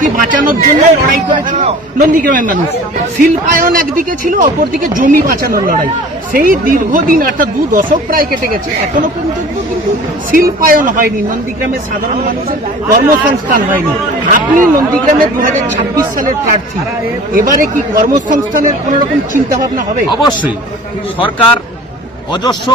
সংস্কৃতি বাঁচানোর জন্য লড়াই করেছিল নন্দীগ্রামের মানুষ। শিল্পায়ন একদিকে ছিল, অপরদিকে জমি বাঁচানোর লড়াই। সেই দীর্ঘদিন অর্থাৎ 2 দশক প্রায় কেটে গেছে, এখনো পর্যন্ত কিন্তু শিল্পায়ন হয়নি, নন্দীগ্রামের সাধারণ মানুষের কর্মসংস্থান হয়নি। আপনি নন্দীগ্রামে 2026 সালের প্রার্থী, এবারে কি কর্মসংস্থানের কোন রকম চিন্তা ভাবনা হবে? অবশ্যই সরকার অজস্র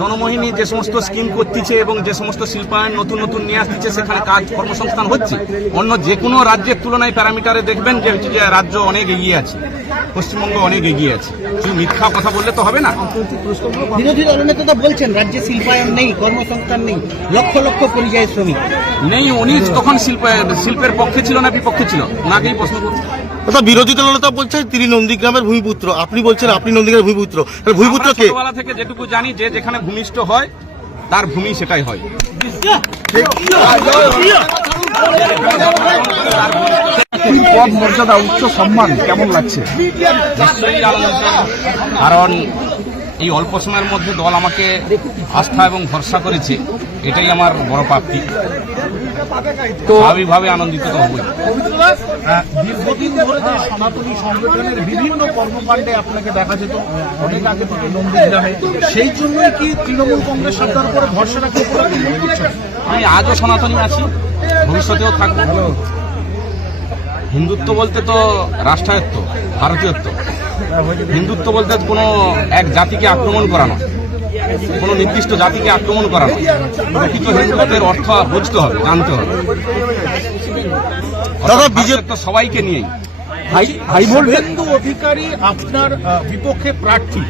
জনমোহিনী যে সমস্ত স্কিম করতেছে এবং যে সমস্ত শিল্পায়ন নতুন নতুন নিয়ে আসতেছে, সেখানে কাজ কর্মসংস্থান হচ্ছে। অন্য যে কোনো রাজ্যের তুলনায় প্যারামিটারে দেখবেন যে রাজ্য অনেক এগিয়ে আছে, পশ্চিমবঙ্গ অনেক এগিয়ে আছে। শুধু মিথ্যা কথা বললে তো হবে না। বিরোধী দলনেতা বলছেন রাজ্যে শিল্পায়ন নেই, কর্মসংস্থান নেই, লক্ষ লক্ষ পরিযায়ী শ্রমিক নেই। উনি তখন শিল্পের পক্ষে ছিল না বিপক্ষে ছিল, ওনাকেই প্রশ্ন করছে। বিরোধী দলনেতা বলছে তিনি নন্দীগ্রামের ভূমিপুত্র, আপনি বলছেন আপনি নন্দীগ্রামের ভূমিপুত্র। ভূমিপুত্র কে? ছোটবেলা থেকে যেটুকু জানি যে যেখানে ভূমিষ্ঠ হয় তার ভূমি সেটাই হয়। পদ মর্যাদা, উচ্চ সম্মান কেমন লাগছে? নিশ্চয়ই আনন্দিত, কারণ এই অল্প সময়ের মধ্যে দল আমাকে আস্থা এবং ভরসা করেছে, এটাই আমার বড় প্রাপ্তি। তো স্বাভাবিকভাবে আনন্দিত তো হবই। দীর্ঘদিন ধরে যে সনাতনী সংগঠনের বিভিন্ন কর্মকাণ্ডে আপনাকে দেখা যেত অনেক আগে থেকে নন্দীগ্রামে, সেই জন্যই কি তৃণমূল কংগ্রেস সরকার উপরে ভরসা রাখতে? আমি আজও সনাতনী আছি, ভবিষ্যতেও থাকবো। হিন্দুত্ব বলতে তো রাষ্ট্রায়ত্ত, ভারতীয়ত্ব। হিন্দুত্ব বলতে কোনো এক জাতিকে আক্রমণ করা নয়, কোনো নির্দিষ্ট জাতিকে আক্রমণ করা নয়। প্রকৃত হিন্দুত্বের অর্থ বুঝতে হবে, জানতে হবে। বিজেপি সবাইকে নিয়েই। শুভেন্দু অধিকারী আপনার বিপক্ষে প্রার্থী,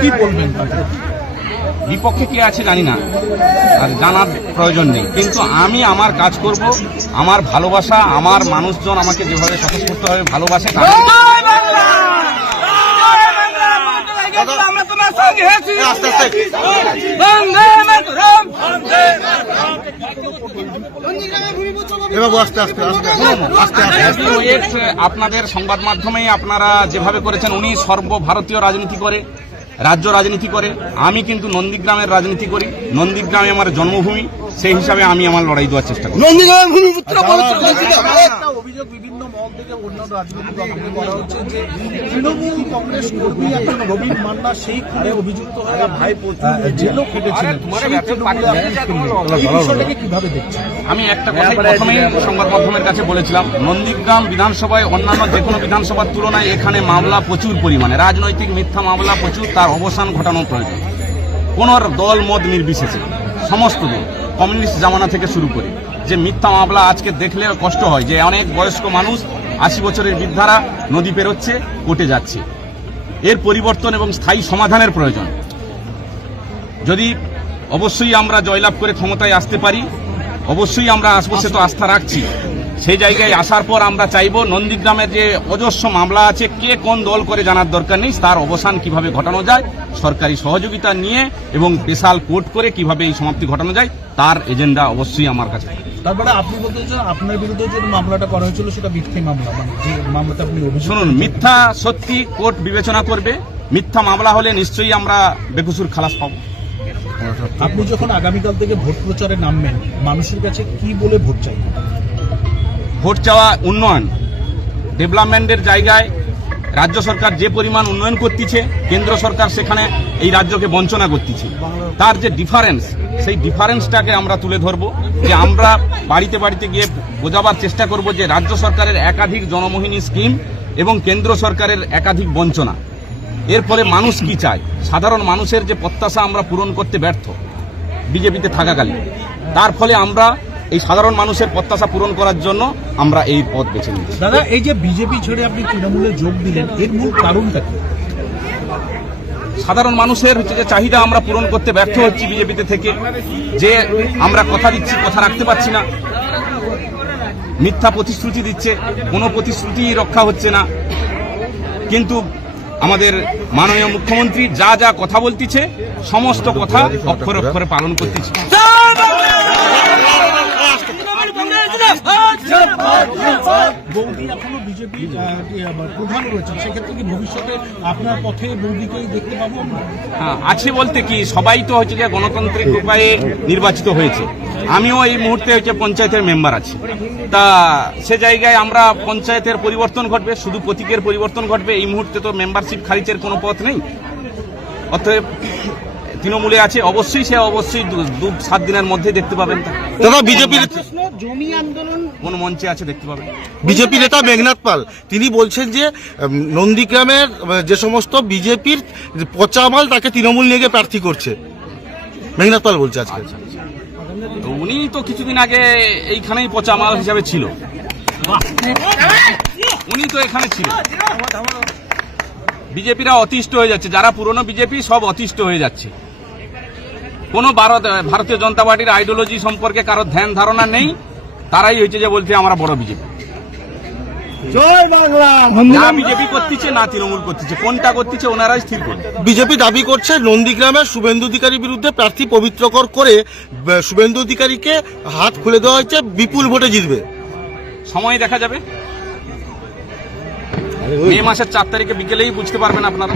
কি বলবেন তাকে? বিপক্ষে কে আছে জানি না, আর জানার প্রয়োজন নেই। কিন্তু আমি আমার কাজ করব, আমার ভালোবাসা, আমার মানুষজন আমাকে যেভাবে স্বতঃস্ফূর্তভাবে ভালোবাসে আপনাদের সংবাদ মাধ্যমে আপনারা যেভাবে করেছেন, উনি সর্বভারতীয় রাজনীতি করে, রাজ্য রাজনীতি করে, আমি কিন্তু নন্দীগ্রামের রাজনীতি করি। নন্দীগ্রামে আমার জন্মভূমি, সেই হিসাবে আমি আমার লড়াই দেওয়ার চেষ্টা করি। অভিযোগ বিভিন্ন মহল থেকে অন্য রাজনৈতিক দলকে বলা হচ্ছে যে তৃণমূল কংগ্রেস কর্মী একজন রবীন মান্না সেই খুনে অভিযুক্ত হয়ে ভাই জেলও খেটেছিলেন। কিভাবে দেখছেন? আমি একটা কথা প্রথমেই সংবাদ মাধ্যমের কাছে বলেছিলাম, নন্দীগ্রাম বিধানসভায় অন্যান্য যে কোনো বিধানসভার তুলনায় এখানে মামলা প্রচুর পরিমাণে, রাজনৈতিক মিথ্যা মামলা প্রচুর, তার অবসান ঘটানোর প্রয়োজন। কোন দল মত নির্বিশেষে সমস্ত দল, কমিউনিস্ট জামানা থেকে শুরু করে, যে মিথ্যা মামলা আজকে দেখলে কষ্ট হয় যে অনেক বয়স্ক মানুষ 80 বছরের বৃদ্ধারা নদী পেরোচ্ছে, কোর্টে যাচ্ছে। এর পরিবর্তন এবং স্থায়ী সমাধানের প্রয়োজন। যদি অবশ্যই আমরা জয়লাভ করে ক্ষমতায় আসতে পারি, অবশ্যই আমরা আসবো, সে তো আস্থা রাখছি। সেই জায়গায় আসার পর আমরা চাইব নন্দীগ্রামের যে অজস্র মামলা আছে, কে কোন দল করে জানার দরকার নেই, তার অবসান কিভাবে ঘটানো যায়, সরকারি সহযোগিতা নিয়ে এবং স্পেশাল কোর্ট করে কিভাবে এই সমাপ্তি ঘটানো যায়, তার এজেন্ডা অবশ্যই আমার কাছে। তারপরে আপনি বলতে চান আপনার বিরুদ্ধে যে মামলাটা করা হয়েছিল সেটা মিথ্যা মামলা, মানে যে মামলাটা আপনি শুনুন, মিথ্যা সত্যি কোর্ট বিবেচনা করবে। মিথ্যা মামলা হলে নিশ্চয়ই আমরা বেকসুর খালাস পাবো। আপনি যখন আগামীকাল থেকে ভোট প্রচারে নামবেন, মানুষের কাছে কি বলে ভোট চাইবেন? ভোট চাওয়া উন্নয়ন, ডেভেলপমেন্টের জায়গায় রাজ্য সরকার যে পরিমাণ উন্নয়ন করতেছে, কেন্দ্র সরকার সেখানে এই রাজ্যকে বঞ্চনা করতেছে। তার যে ডিফারেন্স, সেই ডিফারেন্সটাকে আমরা তুলে ধরব। যে আমরা বাড়িতে বাড়িতে গিয়ে বোঝাবার চেষ্টা করব যে রাজ্য সরকারের একাধিক জনমোহিনী স্কিম এবং কেন্দ্র সরকারের একাধিক বঞ্চনা, এর ফলে মানুষ কি চায়, সাধারণ মানুষের যে প্রত্যাশা আমরা পূরণ করতে ব্যর্থ বিজেপিতে থাকাকালীন, তার ফলে আমরা এই সাধারণ মানুষের প্রত্যাশা পূরণ করার জন্য আমরা এই পথ বেছে নিয়েছি। দাদা, এই যে বিজেপি ছেড়ে আপনি তৃণমূলে যোগ দিলেন, এর মূল কারণটা কি? সাধারণ মানুষের যে চাহিদা আমরা পূরণ করতে ব্যর্থ হচ্ছি বিজেপিতে থেকে, যে আমরা কথা দিচ্ছি, কথা রাখতে পারছি না, মিথ্যা প্রতিশ্রুতি দিচ্ছে, কোনো প্রতিশ্রুতি রক্ষা হচ্ছে না। কিন্তু আমাদের মাননীয় মুখ্যমন্ত্রী যা যা কথা বলতেছে, সমস্ত কথা অক্ষরে অক্ষরে পালন করতেছে। বৌদি এখনো বিজেপি প্রধান রয়েছে, সেক্ষেত্রে কি ভবিষ্যতে আপনার পথে বৌদিকেই দেখতে পাবো আমরা? হ্যাঁ, আছে বলতে কি, সবাই তো হচ্ছে যে গণতান্ত্রিক উপায়ে নির্বাচিত হয়েছে। আমিও এই মুহূর্তে হচ্ছে পঞ্চায়েতের মেম্বার আছি। তা সে জায়গায় আমরা পঞ্চায়েতের পরিবর্তন ঘটবে, শুধু প্রতীকের পরিবর্তন ঘটবে। এই মুহূর্তে তো মেম্বারশিপ খারিজের কোনো পথ নেই। অতএব তৃণমূলে আছে, অবশ্যই সে অবশ্যই 7 দিনের মধ্যে দেখতে পাবেন। দাদা বিজেপির প্রশ্ন, জমি আন্দোলন কোন মঞ্চে আছে দেখতে পাবেন। বিজেপি নেতা মেঘনাথ পাল তিনি বলছেন যে নন্দীগ্রামের যে সমস্ত বিজেপির পচা মাল তাকে তৃণমূল নিয়ে গিয়ে প্রার্থী করছে। মেঘনাথ পাল বলছে আজকে। তো উনি তো কিছুদিন আগে এইখানেই পচা মাল হিসাবে ছিল, উনি তো এখানে ছিল। বিজেপিরা অতিষ্ঠ হয়ে যাচ্ছে, যারা পুরনো বিজেপি সব অতিষ্ঠ হয়ে যাচ্ছে। কোনো ভারতীয় জনতা পার্টির আইডিওলজি সম্পর্কে কারো ধ্যান ধারণা নেই। তারাই হয়েছে যে বলছে আমরা বড় বিজেপি। না বিজেপি করতেছে না তৃণমূল করতেছে, কোনটা করতেছে ওনারাই স্থির করবে। বিজেপি দাবি করছে নন্দীগ্রামের শুভেন্দু অধিকারীর বিরুদ্ধে প্রার্থী পবিত্রকর করে শুভেন্দু অধিকারীকে হাত খুলে দেওয়া হয়েছে, বিপুল ভোটে জিতবে। সময় দেখা যাবে, মে মাসের 4 তারিখে বিকেলেই বুঝতে পারবেন আপনারা।